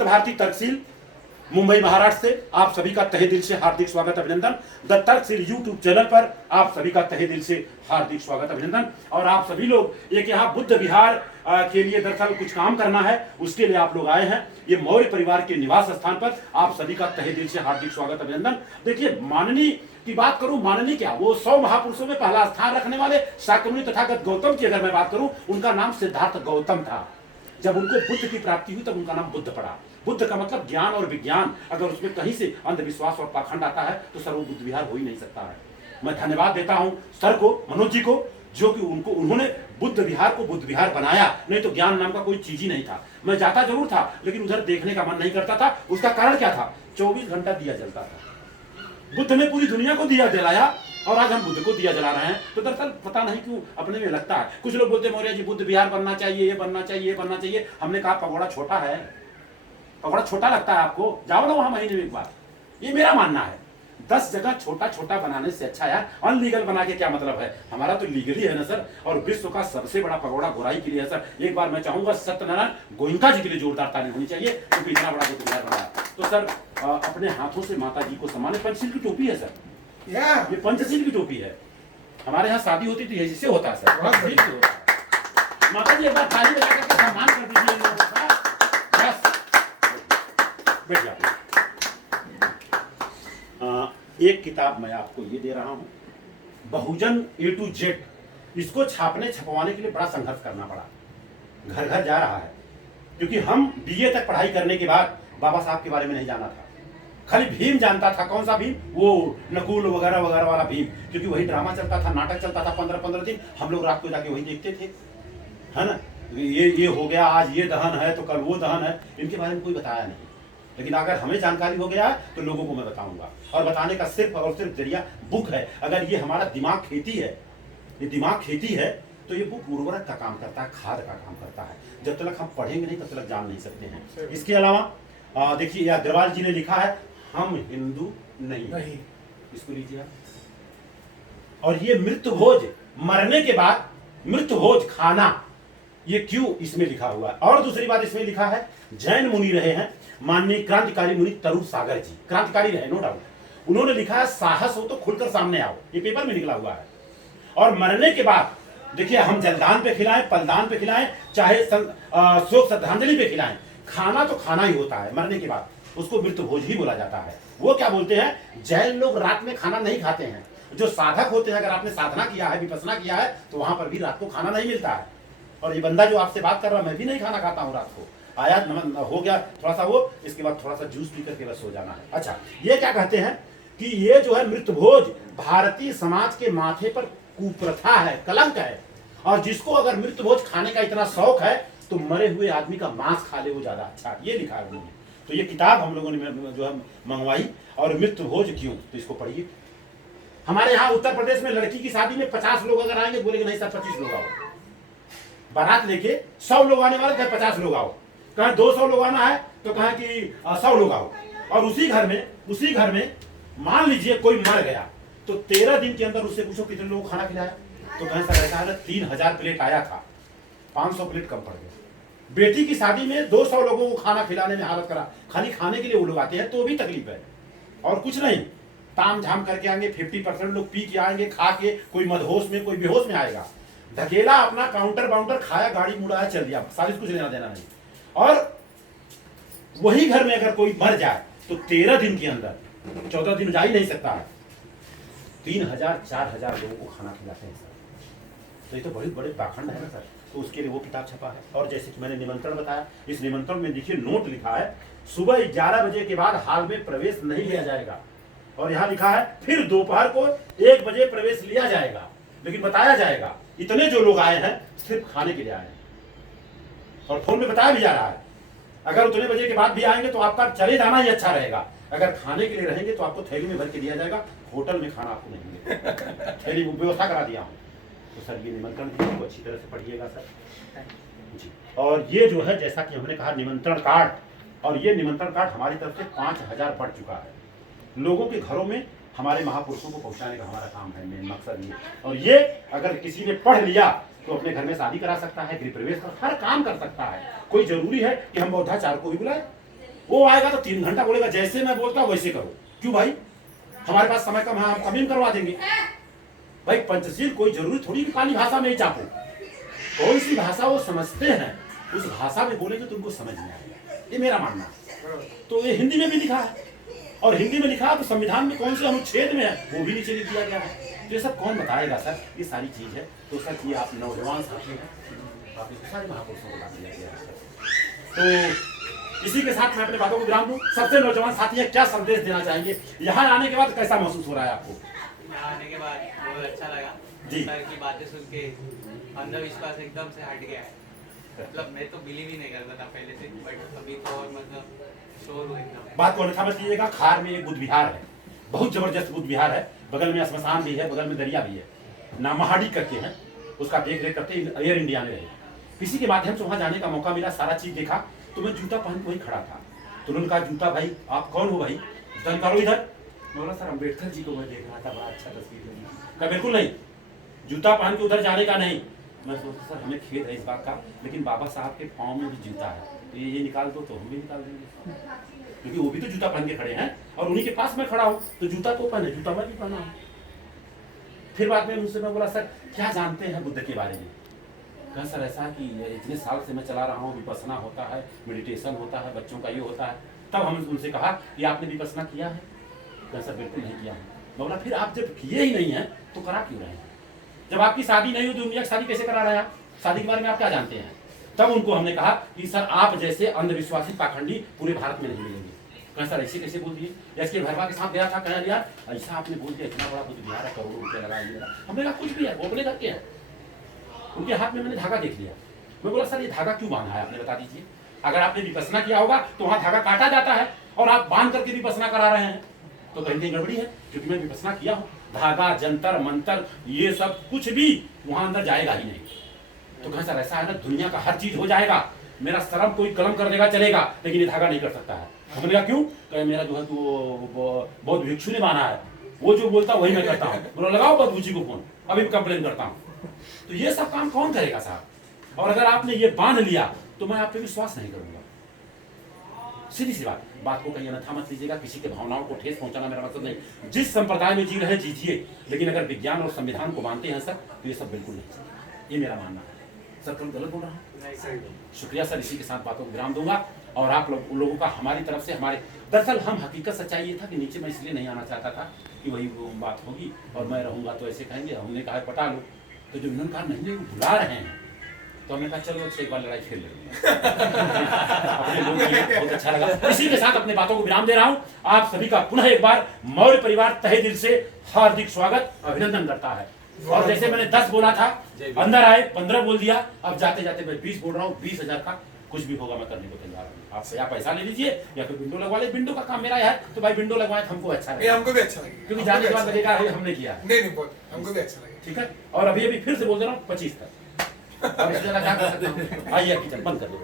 अखंड भारतीय तर्कशील मुंबई महाराष्ट्र से आप सभी का तहे दिल से हार्दिक स्वागत अभिनंदन। द तर्कशील यूट्यूब चैनल पर आप सभी का तहे दिल से हार्दिक स्वागत अभिनंदन। और आप सभी लोग एक यहाँ बुद्ध विहार के लिए दरअसल कुछ काम करना है, उसके लिए आप लोग आए हैं। ये मौर्य परिवार के निवास स्थान पर आप सभी का तहे दिल से हार्दिक स्वागत अभिनंदन। देखिए, माननीय की बात करूं, माननीय क्या, वो 100 महापुरुषों में पहला स्थान रखने वाले शाक्यमुनि तथागत गौतम की अगर मैं बात करूं, उनका नाम सिद्धार्थ गौतम था। जब उनको बुद्ध की प्राप्ति हुई तब उनका नाम बुद्ध पड़ा। बुद्ध का मतलब ज्ञान और विज्ञान, अगर उसमें कहीं से अंधविश्वास और पाखंड आता है तो सर वो बुद्ध विहार हो ही नहीं सकता है। मैं धन्यवाद देता हूं सर को, मनोज जी को, जो कि उन्होंने बुद्ध विहार को बुद्ध विहार बनाया, नहीं तो ज्ञान नाम का कोई चीज ही नहीं था। मैं जाता जरूर था लेकिन उधर देखने का मन नहीं करता था। उसका कारण क्या था? 24 घंटा दिया जलता था। बुद्ध ने पूरी दुनिया को दिया जलाया और आज हम बुद्ध को दिया जला रहे हैं। तो दरअसल पता नहीं क्यों अपने में लगता है। कुछ लोग बोलते मौर्य जी बुद्ध विहार बनना चाहिए, ये बनना चाहिए, ये बनना चाहिए। हमने कहा पगोड़ा छोटा है, पगोड़ा छोटा लगता है आपको, जाओ ना वहां महीने में एक बार। ये मेरा मानना है। 10 जगह छोटा छोटा बनाने से अच्छा यार अनलीगल बना के क्या मतलब है? हमारा तो लीगल ही है ना सर। और विश्व का सबसे बड़ा पगोड़ा गोराई के लिए है सर। एक बार मैं चाहूंगा सत्यनारायण गोयनका जी के लिए जोरदार ताली होनी चाहिए, क्योंकि इतना बड़ा बुद्ध विहार बनाया। तो सर अपने हाथों से माता जी को सम्मान, पंचशील की टोपी है सर, ये पंचशील की टोपी है। हमारे यहाँ शादी होती थी ऐसे होता है सर। माता जी एक बार ताली बजा करके सम्मान कर दीजिए इन लोगों का। बस बैठ जाओ। एक किताब मैं आपको ये दे रहा हूं, बहुजन A to Z। इसको छापने छपवाने के लिए बड़ा संघर्ष करना पड़ा, घर घर जा रहा है। क्योंकि हम BA तक पढ़ाई करने के बाद बाबा साहब के बारे में नहीं जाना था, खाली भीम जानता था। कौन सा भीम? वो नकुल वगैरह वगैरह वाला भीम, क्योंकि वही ड्रामा चलता था, नाटक चलता था 15-15 दिन। हम लोग रात को जाके वही देखते थे, है ना। ये हो गया, आज ये दहन है तो कल वो दहन है। इनके बारे में कोई बताया नहीं, लेकिन अगर हमें जानकारी हो गया है तो लोगों को मैं बताऊंगा। और बताने का सिर्फ और सिर्फ जरिया बुक है। अगर ये हमारा दिमाग खेती है, ये दिमाग खेती है, तो ये बुक उर्वरक का काम करता है, खाद का काम करता है। जब तक हम पढ़ेंगे नहीं तब तक जान नहीं सकते हैं। इसके अलावा देखिए अग्रवाल जी ने लिखा है, हम हिंदू नहीं। इसको लीजिए। और ये मृत्यु भोज, मरने के बाद मृत्यु भोज खाना, ये क्यों इसमें लिखा हुआ है। और दूसरी बात इसमें लिखा है, जैन मुनि रहे हैं माननीय क्रांतिकारी मुनि तरुण सागर जी, क्रांतिकारी रहे नो डाउट। उन्होंने लिखा है, साहस हो तो खुलकर सामने आओ। ये पेपर में निकला हुआ है। और मरने के बाद देखिए, हम जलदान पे खिलाएं, पलदान पे खिलाएं, चाहे शोक श्रद्धांजलि पे खिलाएं, खाना तो खाना ही होता है। मरने के बाद उसको मृत्यु भोज ही बोला जाता है। वो क्या बोलते हैं, जैन लोग रात में खाना नहीं खाते हैं। जो साधक होते हैं, अगर आपने साधना किया है, विपස්සना किया है, तो वहां पर भी रात को खाना नहीं मिलता है। और ये बंदा जो आपसे बात कर रहा है, मैं भी नहीं खाना खाता हूँ रात को। आया हो गया थोड़ा सा वो, इसके बाद थोड़ा सा जूस पी करके बस हो जाना है। अच्छा, ये क्या कहते हैं कि ये जो है मृत्यु भोज भारतीय समाज के माथे पर कुप्रथा है, कलंक है। और जिसको अगर मृत्यु भोज खाने का इतना शौक है तो मरे हुए आदमी का मांस खा ले, वो ज्यादा अच्छा। ये लिखा है उन्होंने। तो ये किताब हम लोगों ने जो है मंगवाई, और मृत्यु भोज क्यों, तो इसको पढ़िए। हमारे यहाँ उत्तर प्रदेश में लड़की की शादी में 50 लोग अगर आएंगे, बोलेंगे नहीं सर 25 लोग आओ। बारात लेके 100 लोग आने वाले, कहे 50 लोग आओ। कहें 200 लोग आना है तो कहें कि 100 लोग आओ। और उसी घर में मान लीजिए कोई मर गया, तो 13 दिन के अंदर उससे पूछो कितने लोग खाना खिलाया, तो कहें सर ऐसा है 3000 प्लेट आया था, 500 प्लेट कम पड़ गया। बेटी की शादी में 200 लोगों को खाना खिलाने में हालत करा, खाली खाने के लिए वो लोग आते हैं तो भी तकलीफ है, और कुछ नहीं। ताम झाम करके आएंगे, 50% लोग पी के आएंगे, खा के, कोई मदहोश में, कोई बेहोश में आएगा। धकेला अपना काउंटर बाउंटर खाया, गाड़ी मुड़ाया, चल दिया, सारी कुछ लेना देना नहीं। और वही घर में अगर कोई मर जाए तो 13 दिन के अंदर, 14 दिन जा ही नहीं सकता है, 3000-4000 लोगों को खाना खिलाते हैं सर। तो ये तो बड़े बड़े पाखंड है ना सर। तो उसके लिए वो किताब छपा है। और जैसे कि मैंने निमंत्रण बताया, इस निमंत्रण में देखिए नोट लिखा है, सुबह 11 बजे के बाद हाल में प्रवेश नहीं लिया जाएगा। और यहाँ लिखा है फिर दोपहर को 1 बजे प्रवेश लिया जाएगा, लेकिन बताया जाएगा इतने जो लोग आए हैं सिर्फ खाने के लिए आए हैं। और फोन में बताया भी जा रहा है, अगर उतने बजे के बाद भी आएंगे तो आपका चले जाना ही अच्छा रहेगा। अगर खाने के लिए रहेंगे तो आपको थैली में भर के दिया जाएगा, होटल में खाना आपको नहीं मिलेगा। थैली व्यवस्था करा दिया हूँ। तो सर ये निमंत्रण को अच्छी तरह से पढ़िएगा सर जी। और ये जो है जैसा कि हमने कहा निमंत्रण कार्ड, और ये निमंत्रण कार्ड हमारी तरफ से 5000 बढ़ चुका है। लोगों के घरों में हमारे महापुरुषों को पहुंचाने का हमारा काम है, मेन मकसद ये। और ये अगर किसी ने पढ़ लिया तो अपने घर में शादी करा सकता है, गृह प्रवेश कर, हर काम कर सकता है। कोई जरूरी है कि हम बौद्धाचार को भी बुलाए? वो आएगा तो 3 घंटा बोलेगा जैसे मैं बोलता हूँ वैसे करो। क्यों भाई, हमारे पास समय कम है, हम कभी करवा देंगे। भाई पंचशील कोई जरूरी थोड़ी कि पाली भाषा में ही चापो, कौन सी भाषा वो समझते हैं उस भाषा में बोलेंगे तो उनको समझ में आएगा, ये मेरा मानना है। तो ये हिंदी में भी लिखा है, और हिंदी में लिखा है तो संविधान में कौन से अनुच्छेद में है वो भी नीचे लिख दिया गया है। तो ये सब कौन बताएगा सर, ये सारी चीज है। तो सर ये आप नौजवान साथी हैं, आप सारे महापुरुषों को ला दिया गया है। तो इसी के साथ मैं अपने बातों को विराम दूं। सबसे नौजवान साथी है, क्या संदेश देना चाहेंगे? यहाँ आने के बाद कैसा महसूस हो रहा है आपको? यहाँ आने के बाद बहुत अच्छा लगा जी। सर की बातें सुन के अंधविश्वास एकदम से हट गया है। मतलब मैं तो बिलीव ही नहीं करता था पहले से, बट अभी तो और मतलब शोर हुआ एकदम। बात को अन्यथा मत लीजिएगा। खार में एक बुद्ध विहार है, बहुत जबरदस्त बुद्ध विहार है, बगल में श्मशान भी है, बगल में दरिया भी है, नामहाड़ी करके है, उसका देख रेख करते एयर इंडिया में रहे। किसी के माध्यम से वहां जाने का मौका मिला, सारा चीज देखा, तो मैं जूता पहन के वही खड़ा था। तो उन्होंने कहा जूता भाई आप कौन हो भाई, जूता निकालो इधर। मैं बोला सर अम्बेडकर जी को मैं देख रहा था, बड़ा अच्छा तस्वीर लगी। कहा बिल्कुल नहीं, जूता पहन के उधर जाने का नहीं। मैं सोचता सर हमें खेद है इस बात का, लेकिन बाबा साहब के पाँव में भी जूता है, ये निकाल दो तो हम भी निकाल देंगे, क्योंकि वो भी तो जूता पहन के खड़े हैं और उन्हीं के पास मैं खड़ा हूँ, तो जूता तो पहने, जूता मैं भी पहना हूँ। फिर बाद में उनसे मैं बोला सर क्या जानते हैं बुद्ध के बारे में? कहा सर ऐसा कि इतने साल से मैं चला रहा हूँ, विपස්සना होता है, मेडिटेशन होता है, बच्चों का ये होता है। तब हम उनसे कहा कि आपने विपස්සना किया है? कहा सर बिल्कुल नहीं किया है। मैं बोला फिर आप जब किए ही नहीं है तो करा क्यों रहे हैं? जब आपकी शादी नहीं हुई तो दुनिया की शादी कैसे करा रहे हैं आप? शादी के बारे में आप क्या जानते हैं? तब उनको हमने कहा कि सर आप जैसे अंधविश्वासी पाखंडी पूरे भारत में नहीं मिलेंगे। कहा सर ऐसे कैसे बोल दिए? एसके भरवा के साथ गया था, कहा यार ऐसा आपने बोल दिया, इतना बड़ा बुद्ध विहार है, करोड़ों रुपया लगा दिया। हमने कहा कुछ भी है, वो अपने घर के हैं। उनके हाथ में मैंने धागा देख लिया। मैं बोला सर ये धागा क्यों बांधा है आपने बता दीजिए। अगर आपने विपස්සना किया होगा तो वहां धागा काटा जाता है, और आप बांध करके विपස්සना करा रहे हैं, तो कहीं कहीं गड़बड़ी है। क्योंकि मैं विपස්සना किया हूँ, धागा जंतर मंतर ये सब कुछ भी वहां अंदर जाएगा ही नहीं। तो कहा सर ऐसा है ना, दुनिया का हर चीज हो जाएगा, मेरा शर्म कोई कलम कर देगा चलेगा, लेकिन ये धागा नहीं कर सकता है। हमने कहा क्यों? कहे मेरा जो है तो बहुत भिक्षु ने माना है, वो जो बोलता वही मैं करता हूँ। बोला लगाओ बदबू जी को फोन, अभी कंप्लेन करता हूँ। तो ये सब काम कौन करेगा साहब? और अगर आपने ये बांध लिया तो मैं आप पे विश्वास नहीं करूंगा। सीधी सी बात को कहीं अन्यथा मत लीजिएगा, किसी के भावनाओं को ठेस पहुंचाना मेरा मकसद नहीं। जिस संप्रदाय में जी रहे जीजिए, लेकिन अगर विज्ञान और संविधान को मानते हैं सर तो ये सब बिल्कुल नहीं चाहिए, ये मेरा मानना है। सर कल गलत बोल रहा हूँ? शुक्रिया सर, इसी के साथ बातों को विराम दूंगा। और आप लोगों का हमारी तरफ से दरअसल हम हकीकत सच्चाई ये था कि नीचे मैं इसलिए नहीं आना चाहता था कि वही वो बात होगी और मैं रहूंगा तो ऐसे कहेंगे। हमने कहा पटा लो, तो जब इन्होंने कहा नहीं वो बुला रहे हैं, तो हमने कहा चलो अच्छा एक बार लड़ाई खेल लेंगे। अपने लोग बहुत अच्छा लगा। इसी के साथ अपने बातों को विराम दे रहा हूं। आप सभी का पुनः एक बार मौर्य परिवार तहे दिल से हार्दिक स्वागत अभिनंदन करता है। और जैसे मैंने 10 बोला था, अंदर आए 15 बोल दिया, अब जाते जाते मैं 20 बोल रहा हूँ। 20,000 का कुछ भी होगा मैं करने को तैयार हूँ। आपसे या पैसा ले लीजिए या फिर विंडो लगवा ले। विंडो का काम मेरा है, तो भाई विंडो लगवाए हमको अच्छा लगे। हमको भी अच्छा लगे, क्योंकि जाने के बाद लगेगा हमने किया। नहीं बहुत हमको भी अच्छा लगे। ठीक है, और अभी फिर से बोल दे रहा हूँ 25 तक। और इससे ज्यादा क्या कर सकता हूँ? आइए किचन बंद कर दो।